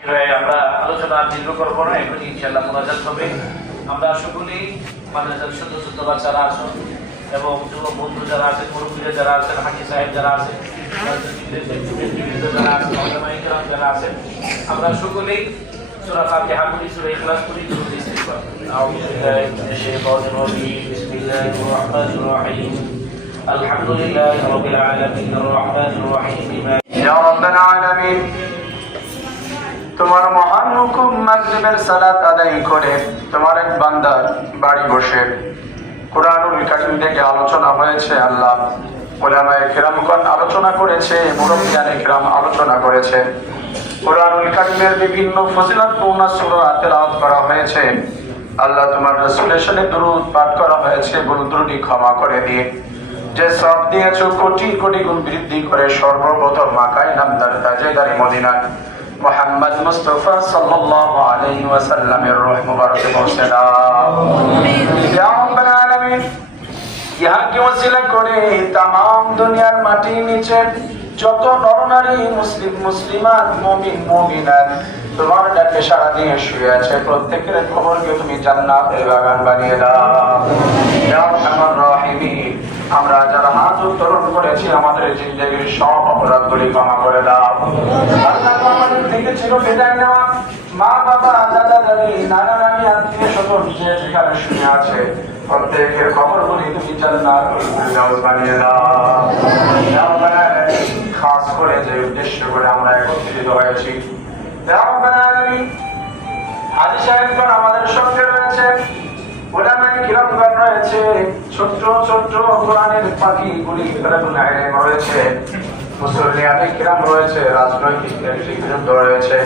আমরা আলোচনা দীর্ঘ করব না এখন ইনশাল্লাহ মোনাজাত হবে। আমরা সকলেই মাদ্রাসার ছোট ছোট বাচ্চারা আসুন এবং যুবক বন্ধু যারা আছেন, মুরব্বীরা যারা আছেন হাকি সাহেব যারা আছেন যারা আছেন যারা আছেন, আমরা সকলেই সূরা ফাতিহা করি সূরা ইখলাস করি দুরূদ ইস্তিগফার। আউযু বিল্লাহি মিনাশ শাইতানির রাজীম। বিসমিল্লাহির রহমানির রহিম। আলহামদুলিল্লাহি রাব্বিল আলামিন আর রহমানির রহিম। ইয়া রাব্বাল আলামিন। তোমার মহান হুকুম মাগরিবের সালাত আদায় করে তোমার এক বান্দার বাড়ি বসে। কোরআনুল কারিম থেকে আলোচনা হয়েছে আল্লাহ। ওলামায়ে কিরামগণ আলোচনা করেছে, মুরব্বিয়ানে কিরাম আলোচনা করেছে। কোরআনুল কারিমের বিভিন্ন ফজিলতপূর্ণ সূরা তেলাওয়াত করা হয়েছে। আল্লাহ তোমার রাসূলের সাথে পাঠ করা হয়েছে ভুল ক্ষমা করে দিয়ে। যে সব দিয়েছ, কোটি কোটি গুণ বৃদ্ধি করে সর্বপ্রথম মাকাই নামদার, তাজেদারি মদিনা মোহাম্মদ মুস্তফা সাল্লাল্লাহু আলাইহি ওয়াসাল্লামের রূহ মুবারকে পৌঁছে দাও। ইয়া রাব্বাল আলামিন ইহাকে ওসিলা করে? তাম দুনিয়ার মাটি নিচে যত নরনারী, মুসলিম, মুসলিমাত, মুমিন, মুমিনাত, তোমার ডাকে সারা দিয়ে শুয়ে আছে। প্রত্যেকের খবরকে তুমি জান্নাতের বাগান বানিয়ে দাও? ইয়া আরহামার রাহিমিন, আমরা যারা হাত উত্তোলন করেছি, আমাদের জিন্দগির সব অপরাধগুলি ক্ষমা করে দাও। থেকে ছিল বিদায় নেওয়া মা, বাবা, দাদা, দাদি, নানা, নানি, আত্মীয় স্বজন যে যেখানে শুনে আছে, প্রত্যেকের খবরগুলি তুমি খাস করে যে উদ্দেশ্য করে আমরা একত্রিত হয়েছি। হাজি সাহেবগণ আমাদের সঙ্গে রয়েছে। কিরামগণ রয়েছে। ছোট্ট ছোট্ট কোরআনের ফেরাতুল আইলেম রয়েছে। মুসল্লিয়ানে কিরাম রয়েছে, রাজনৈতিক নেতৃবৃন্দ রয়েছে।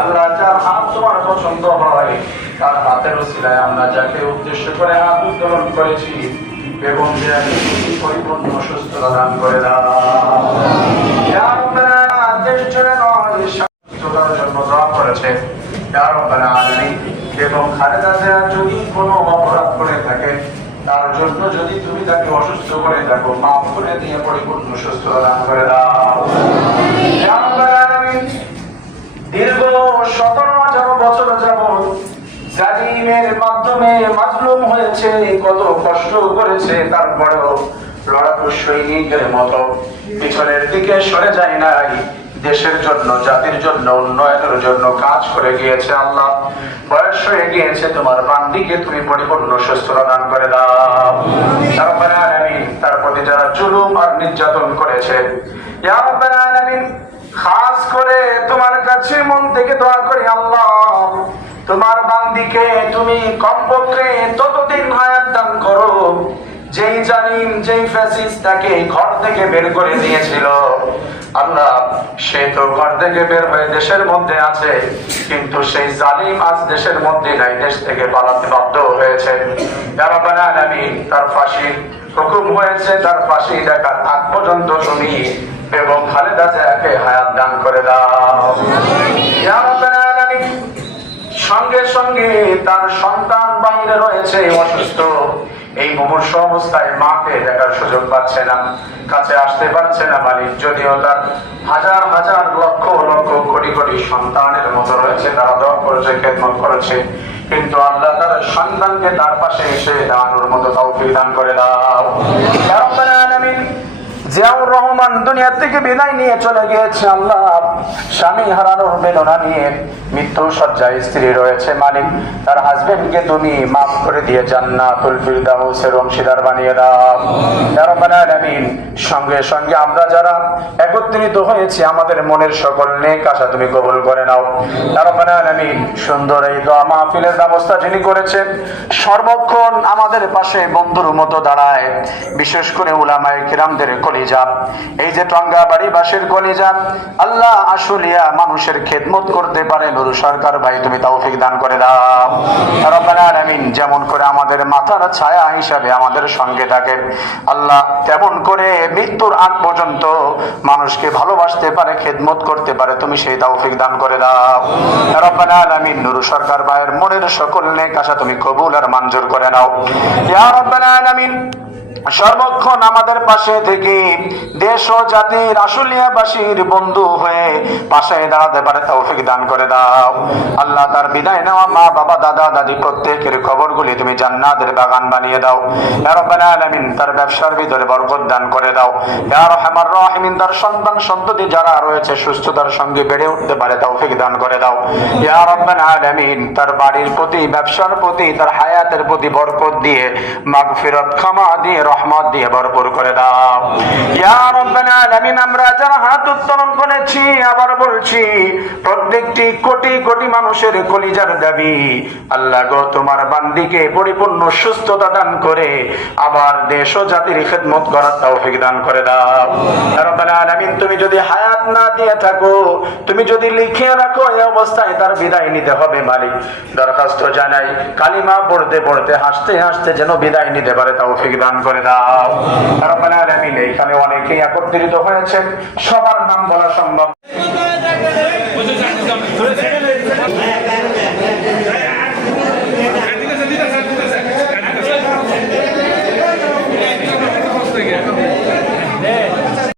আল্লাহ যার হাত তোমার পছন্দ হয়, তার হাতের উসিলায় আমরা যাকে উদ্দেশ্য করে হাত উত্তোলন করেছি এবং পরিপূর্ণ সুস্থতা দান করে এবং খালেদা যদি কোনো অপরাধ করে থাকে, তার জন্য যদি তাকে অসুস্থ করে দেখো মাফ করে দিয়ে পরিপূর্ণ সুস্থ দান করে দাও। দীর্ঘ সতেরো, আঠারো বছর যাবৎ জালিমের মাধ্যমে মাজলুম হয়েছে, কত কষ্ট করেছে, তারপরেও লড়াকু সৈনিকের মতো। পিছনের দিকে সরে যায় নাই। দেশের জন্য, জাতির জন্য, উন্নয়নের জন্য কাজ করে গিয়েছে আল্লাহ। বয়স হয়ে গিয়েছে তোমার বান্দিকে, তুমি পরিপূর্ণ সুস্থতা দান করে দাও। তার প্রতি যারা জুলুম আর নির্যাতন করেছে খাস করে তোমার কাছে মন থেকে দোয়া করি আল্লাহ। তোমার বান্দিকে তুমি কমপক্ষে ততদিন হায়াত যেই জালিম যেই ফ্যাসিস তাকে ঘর থেকে বের করে দিয়েছিল। আল্লাহ, সে তো ঘর থেকে বের হয়ে দেশের মধ্যে আছে, কিন্তু সেই জালিম আজ দেশের মধ্যে নাই, দেশ থেকে পালাতে বাধ্য হয়েছে। যারা বানানি তার ফাঁসির হুকুম হয়েছে, তার ফাঁসি দেখার আগ পর্যন্ত তুমি এবং খালেদা জিয়াকে হায়াত দান করে দাও। সঙ্গে সঙ্গে তার সন্তান বাইরে রয়েছে, অসুস্থ। এই মুমূর্ষ অবস্থায় মাকে দেখার সুযোগ পাচ্ছে না। কাছে আসতে পারছে না মালিক, যদিও তার হাজার হাজার লক্ষ লক্ষ কোটি কোটি সন্তানের মতো রয়েছে, তারা দর করেছে, খেদমত করেছে। কিন্তু আল্লাহ তার সন্তানকে তার পাশে এসে দাঁড়ানোর মতো তৌফিক দান করে দাও। জিয়াউর রহমান দুনিয়া থেকে বিদায় নিয়ে চলে গিয়েছে আল্লাহ। স্বামী হারানোর বেদনা নিয়ে মৃত্যু সজ্জায় স্ত্রী রয়েছে মালিক। তার হাজবেন্ডকে তুমি মাফ করে দিয়ে জান্নাতুল ফিরদাউসের অংশীদার বানিয়ে দাও। সঙ্গে সঙ্গে আমরা যারা একত্রিত হয়েছি, আমাদের মনের সকল নেক আশা তুমি কবুল করে নাও। সুন্দর এই দোয়া মাহফিলের ব্যবস্থা যিনি করেছেন, সর্বক্ষণ আমাদের পাশে বন্ধুর মতো দাঁড়ায়। বিশেষ করে উলামায়ে কিরামদের কলিজা এই যে টঙ্গা বাড়ি বাসের কলিজা, আল্লাহ আশুলিয়া মানুষের খেদমত করতে পারে, নুরু সরকার ভাই, তুমি তৌফিক দান করে দাও। রব্বানা আলামিন যেমন করে আমাদের মাথার ছায়া হিসাবে আমাদের সঙ্গে থাকে আল্লাহ তেমন করে মৃত্যুর আগ পর্যন্ত মানুষকে ভালোবাসতে পারে, খেদমত করতে পারে, তুমি সেই তৌফিক দান করে দাও। রব্বানা আলামিন নুরু সরকার ভাইয়ের মনের সকল নেক আশা তুমি কবুল আর মঞ্জুর করে নাও। ইয়া রব্বানা আলামিন সর্বক্ষণ আমাদের পাশে থেকে দেশ ও জাতির আশুলিয়াবাসীর বন্ধু হয়ে পাশে দাঁড়াতে পারে তৌফিক দান করে দাও। আল্লাহ তার বিদায় নেওয়া মা, বাবা, দাদা, দাদি প্রত্যেকের খবরগুলি তুমি জান্নাতের বাগান বানিয়ে দাও। আলামিন তার ব্যবসার ভিতরে বরকত দান করে দাও। রহমান রহিমিন তার সন্তান সন্ততি যারা রয়েছে সুস্থতার সঙ্গে বেড়ে উঠতে পারে তৌফিক দান করে দাও। ইয়া আলামিন তার বাড়ির প্রতি, ব্যবসার প্রতি, তার হায়াতের প্রতি বরকত দিয়ে মাগফিরাত ক্ষমা দিয়ে রহমত দিয়ে ভরপুর করে দাও। ইয়া আলামিন আমরা যারা হাত করেছি, আবার বলছি, প্রত্যেকটি কোটি কোটি মানুষের কলিজার দাবি, আল্লাহ গো, তোমার বান্দিকে পরিপূর্ণ সুস্থতা দান করে, আবার দেশ ও জাতির খেদমত করার তৌফিক দান করে দাও। আলামিন, তুমি যদি হায়াত না দিয়ে থাকো, তুমি যদি লিখে রাখো এই অবস্থায় তার বিদায় নিতে হবে মালিক। দরখাস্ত জানাই, কালিমা পড়তে পড়তে, হাসতে হাসতে যেন বিদায় নিতে পারে, তৌফিক দান করে দাও। আলামিন এখানে অনেকেই একত্রিত হয়েছেন সবার নাম বলা সম্ভব।